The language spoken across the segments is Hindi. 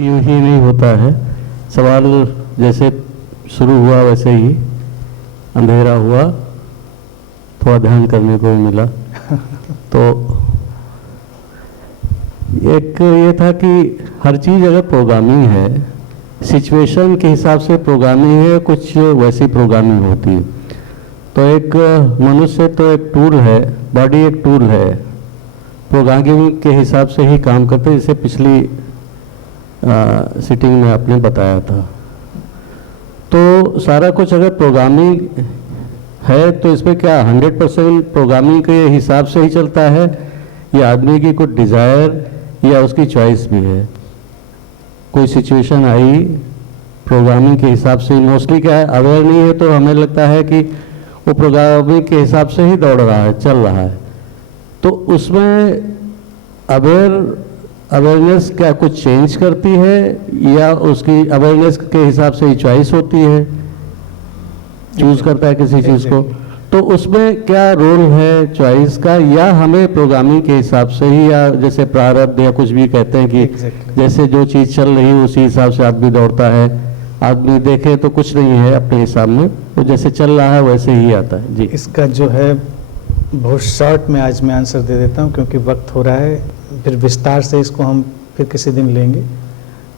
यूं ही नहीं होता है। सवाल जैसे शुरू हुआ वैसे ही अंधेरा हुआ, थोड़ा ध्यान करने को भी मिला। तो एक ये था कि हर चीज़ अगर प्रोग्रामिंग है, सिचुएशन के हिसाब से प्रोग्रामिंग है, कुछ वैसी प्रोग्रामिंग होती है। तो एक मनुष्य तो एक टूल है, बॉडी एक टूल है, प्रोग्रामिंग के हिसाब से ही काम करते, जैसे पिछली सिटिंग में आपने बताया था। तो सारा कुछ अगर प्रोग्रामिंग है तो इसमें क्या 100% प्रोग्रामिंग के हिसाब से ही चलता है, या आदमी की कुछ डिज़ायर या उसकी चॉइस भी है? कोई सिचुएशन आई प्रोग्रामिंग के हिसाब से ही, मोस्टली क्या है, अवेयर नहीं है तो हमें लगता है कि वो प्रोग्रामिंग के हिसाब से ही दौड़ रहा है, चल रहा है। तो उसमें अवेयरनेस क्या कुछ चेंज करती है, या उसकी अवेयरनेस के हिसाब से ही चॉइस होती है, चूज करता है किसी चीज़ को? तो उसमें क्या रोल है चॉइस का, या हमें प्रोग्रामिंग के हिसाब से ही, या जैसे प्रारब्ध या कुछ भी कहते हैं कि जैसे जो चीज़ चल रही है उसी हिसाब से आदमी दौड़ता है, आदमी देखे तो कुछ नहीं है अपने हिसाब में, तो जैसे चल रहा है वैसे ही आता है? जी, इसका जो है बहुत शॉर्ट में आज मैं आंसर दे देता हूँ क्योंकि वक्त हो रहा है, फिर विस्तार से इसको हम फिर किसी दिन लेंगे।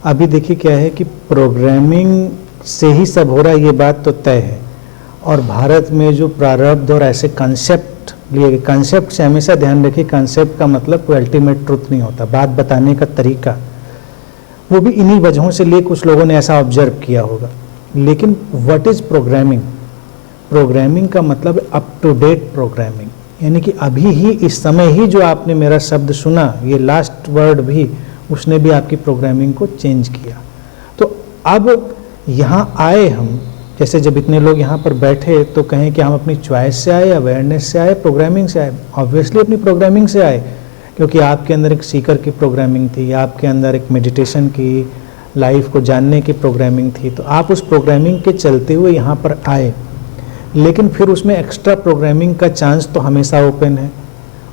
अभी देखिए क्या है कि प्रोग्रामिंग से ही सब हो रहा है, ये बात तो तय है। और भारत में जो प्रारब्ध और ऐसे कंसेप्ट लिए गए, कंसेप्ट से हमेशा ध्यान रखिए, कंसेप्ट का मतलब कोई अल्टीमेट ट्रुथ नहीं होता, बात बताने का तरीका, वो भी इन्हीं वजहों से लिए कुछ लोगों ने ऐसा ऑब्जर्व किया होगा। लेकिन व्हाट इज प्रोग्रामिंग? प्रोग्रामिंग का मतलब अप टू डेट प्रोग्रामिंग, यानी कि अभी ही इस समय ही जो आपने मेरा शब्द सुना, ये लास्ट वर्ड भी, उसने भी आपकी प्रोग्रामिंग को चेंज किया। तो अब यहाँ आए हम, जैसे जब इतने लोग यहाँ पर बैठे तो कहें कि हम अपनी चॉइस से आए, अवेयरनेस से आए, प्रोग्रामिंग से आए? ऑब्वियसली अपनी प्रोग्रामिंग से आए, क्योंकि आपके अंदर एक सीकर की प्रोग्रामिंग थी, आपके अंदर एक मेडिटेशन की, लाइफ को जानने की प्रोग्रामिंग थी, तो आप उस प्रोग्रामिंग के चलते हुए यहाँ पर आए। लेकिन फिर उसमें एक्स्ट्रा प्रोग्रामिंग का चांस तो हमेशा ओपन है।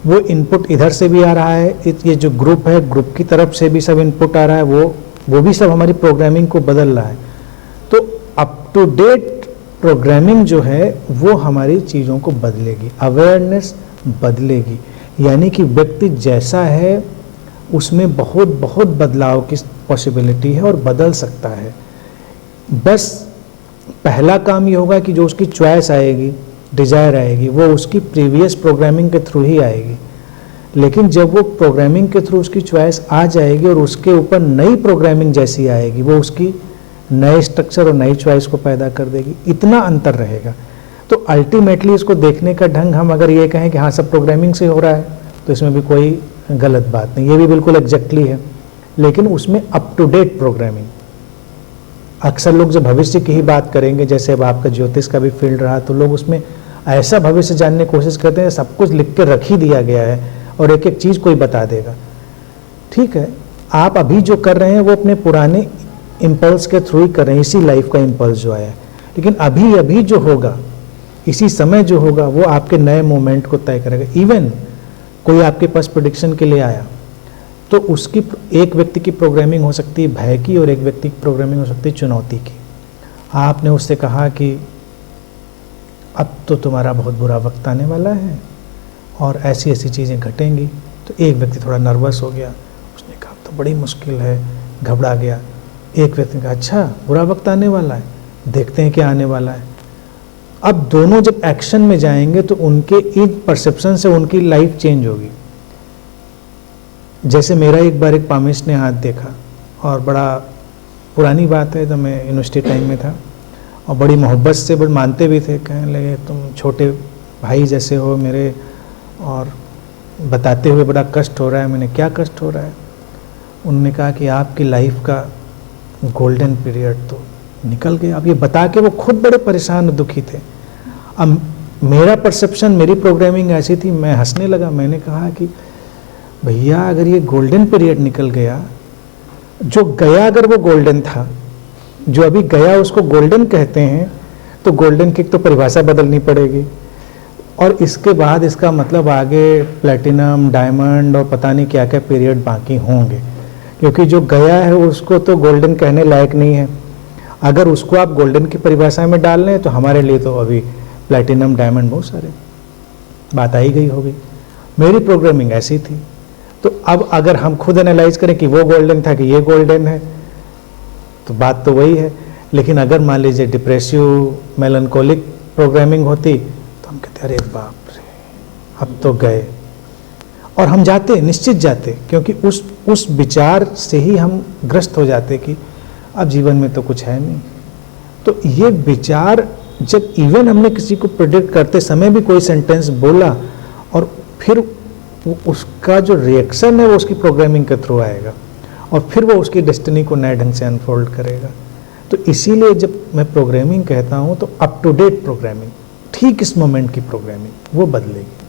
वो इनपुट इधर से भी आ रहा है, ये जो ग्रुप है, ग्रुप की तरफ से भी सब इनपुट आ रहा है, वो भी सब हमारी प्रोग्रामिंग को बदल रहा है। तो अप टू डेट प्रोग्रामिंग जो है वो हमारी चीज़ों को बदलेगी, अवेयरनेस बदलेगी, यानी कि व्यक्ति जैसा है उसमें बहुत बहुत बदलाव की पॉसिबिलिटी है और बदल सकता है। बस पहला काम ये होगा कि जो उसकी चॉइस आएगी, डिज़ायर आएगी, वो उसकी प्रीवियस प्रोग्रामिंग के थ्रू ही आएगी। लेकिन जब वो प्रोग्रामिंग के थ्रू उसकी चॉइस आ जाएगी और उसके ऊपर नई प्रोग्रामिंग जैसी आएगी, वो उसकी नए स्ट्रक्चर और नई चॉइस को पैदा कर देगी। इतना अंतर रहेगा। तो अल्टीमेटली इसको देखने का ढंग, हम अगर ये कहें कि हाँ सब प्रोग्रामिंग से हो रहा है, तो इसमें भी कोई गलत बात नहीं, ये भी बिल्कुल एग्जैक्टली है। लेकिन उसमें अप टू डेट प्रोग्रामिंग, अक्सर लोग जब भविष्य की ही बात करेंगे, जैसे अब आपका ज्योतिष का भी फील्ड रहा, तो लोग उसमें ऐसा भविष्य जानने की कोशिश करते हैं, सब कुछ लिख के रख ही दिया गया है और एक एक चीज़ कोई बता देगा। ठीक है, आप अभी जो कर रहे हैं वो अपने पुराने इम्पल्स के थ्रू ही कर रहे हैं, इसी लाइफ का इम्पल्स जो आया है। लेकिन अभी अभी जो होगा, इसी समय जो होगा, वो आपके नए मोमेंट को तय करेगा। इवन कोई आपके पास प्रेडिक्शन के लिए आया, तो उसकी एक व्यक्ति की प्रोग्रामिंग हो सकती है भय की, और एक व्यक्ति की प्रोग्रामिंग हो सकती है चुनौती की। आपने उससे कहा कि अब तो तुम्हारा बहुत बुरा वक्त आने वाला है और ऐसी ऐसी चीज़ें घटेंगी, तो एक व्यक्ति थोड़ा नर्वस हो गया, उसने कहा तो बड़ी मुश्किल है, घबरा गया। एक व्यक्ति ने कहा अच्छा बुरा वक्त आने वाला है, देखते हैं क्या आने वाला है। अब दोनों जब एक्शन में जाएंगे तो उनके इन परसेप्शन से उनकी लाइफ चेंज होगी। जैसे मेरा एक बार एक पामिस्ट ने हाथ देखा, और बड़ा पुरानी बात है, तो मैं यूनिवर्सिटी टाइम में था, और बड़ी मोहब्बत से बड़े मानते भी थे, कहने लगे तुम छोटे भाई जैसे हो मेरे, और बताते हुए बड़ा कष्ट हो रहा है। मैंने क्या कष्ट हो रहा है? उन्होंने कहा कि आपकी लाइफ का गोल्डन पीरियड तो निकल गया। अब ये बता के वो खुद बड़े परेशान और दुखी थे। अब मेरा परसेप्शन, मेरी प्रोग्रामिंग ऐसी थी, मैं हंसने लगा। मैंने कहा कि भैया अगर ये गोल्डन पीरियड निकल गया, जो गया अगर वो गोल्डन था, जो अभी गया उसको गोल्डन कहते हैं, तो गोल्डन की तो परिभाषा बदलनी पड़ेगी, और इसके बाद इसका मतलब आगे प्लेटिनम, डायमंड और पता नहीं क्या क्या पीरियड बाकी होंगे, क्योंकि जो गया है उसको तो गोल्डन कहने लायक नहीं है। अगर उसको आप गोल्डन की परिभाषा में डाल लें तो हमारे लिए तो अभी प्लैटिनम डायमंड बहुत सारे बात आई गई होगी। मेरी प्रोग्रामिंग ऐसी थी। तो अब अगर हम खुद एनालाइज करें कि वो गोल्डन था कि ये गोल्डन है, तो बात तो वही है। लेकिन अगर मान लीजिए डिप्रेसिव मेलनकोलिक प्रोग्रामिंग होती तो हम कहते अरे बाप रे अब तो गए, और हम जाते, निश्चित जाते, क्योंकि उस विचार से ही हम ग्रस्त हो जाते कि अब जीवन में तो कुछ है नहीं। तो ये विचार जब इवन हमने किसी को प्रेडिक्ट करते समय भी कोई सेंटेंस बोला और फिर उसका जो रिएक्शन है वो उसकी प्रोग्रामिंग के थ्रू आएगा और फिर वो उसकी डेस्टिनी को नए ढंग से अनफोल्ड करेगा। तो इसीलिए जब मैं प्रोग्रामिंग कहता हूँ तो अप टू डेट प्रोग्रामिंग, ठीक इस मोमेंट की प्रोग्रामिंग वो बदलेगी।